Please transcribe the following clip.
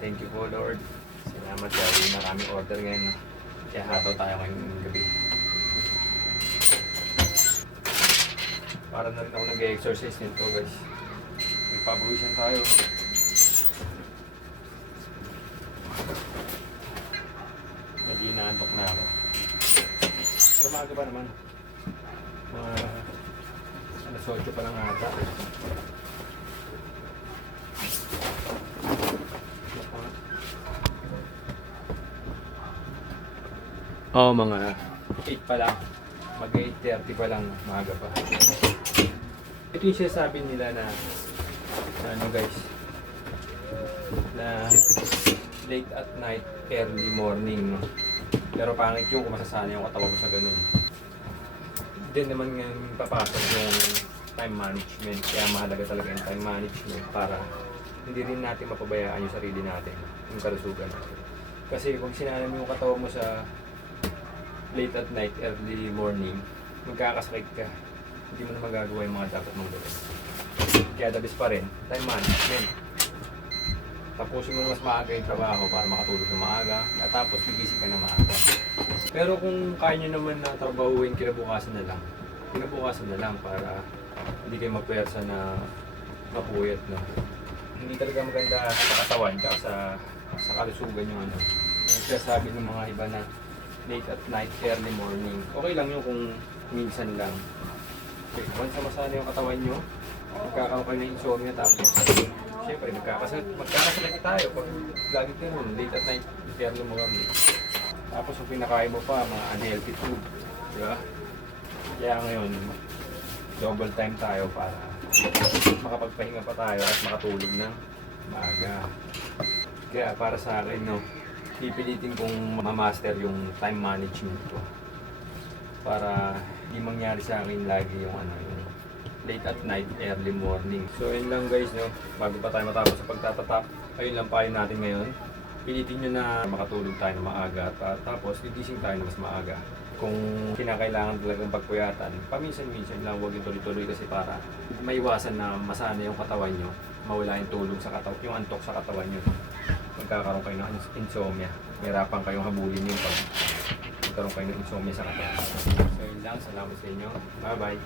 thank you po Lord. Salamat dahil maraming order ngayon. No? Kaya hataw tayo ngayong gabi. Para na rin ako nag-exercise nito guys. Nagpapawisan tayo. Medyo inaantok na ako. Pero maaga pa naman. Mga alas 8 pa lang ata. Oo, mga 8 pa lang. Mag 8:30 pa lang, maaga pa. Ito yung sinasabi nila na ano guys, na late at night, early morning. No? Pero pangit yung kung masasanay yung katawan mo sa ganun. Hindi naman ngayon papasok yung time management. Kaya mahalaga talaga yung time management para hindi rin natin mapabayaan yung sarili natin, yung kalusugan natin. Kasi kung sinanay mo yung katawan mo sa late at night, early morning, magkakasakit ka. Hindi mo na magagawa yung mga dapat mong gawin. Kaya the best pa rin, time management. Tapusin mo na mas maaga yung trabaho para makatulog na maaga, at tapos gigising ka na maaga. Pero kung kaya nyo naman na trabahuin kinabukasan na lang para hindi kayo mapwersa na mapuyat. No? Hindi talaga maganda sa katawan at sa kalusugan yung ano. Yung sinasabi ng mga iba na late at night, early morning. Okay lang yun kung minsan lang. Okay, once na masana yung katawan nyo, magkakaroon kayo ng insomnia tapos siyempre magkakasakit tayo pag lagi ganun, late at night, early morning. Tapos kung pinakain mo pa, mga unhealthy food. Diba? Kaya ngayon, double time tayo para makapagpahinga pa tayo at makatulog ng maaga. Kaya para sa akin, no, pipilitin kong ma-master yung time management ko para hindi mangyari sa akin lagi yung yung late at night, early morning. So yun lang guys, no, bago pa tayo matapos sa pagtatatak, ayun lang payo natin ngayon. Pilitin nyo na makatulog tayo na maaga at tapos gigising tayo na mas maaga. Kung kinakailangan talagang pagpuyatan, paminsan-minsan lang, huwag yung tuloy-tuloy kasi para maiwasan na masana yung katawan nyo, mawala yung tulog sa katawan, yung antok sa katawan nyo. Magkakaroon kayo ng insomnia. Mahirapan kayong habulin yung pag magkaroon kayo ng insomnia sa katawan. So yun lang, salamat sa inyo. Bye bye.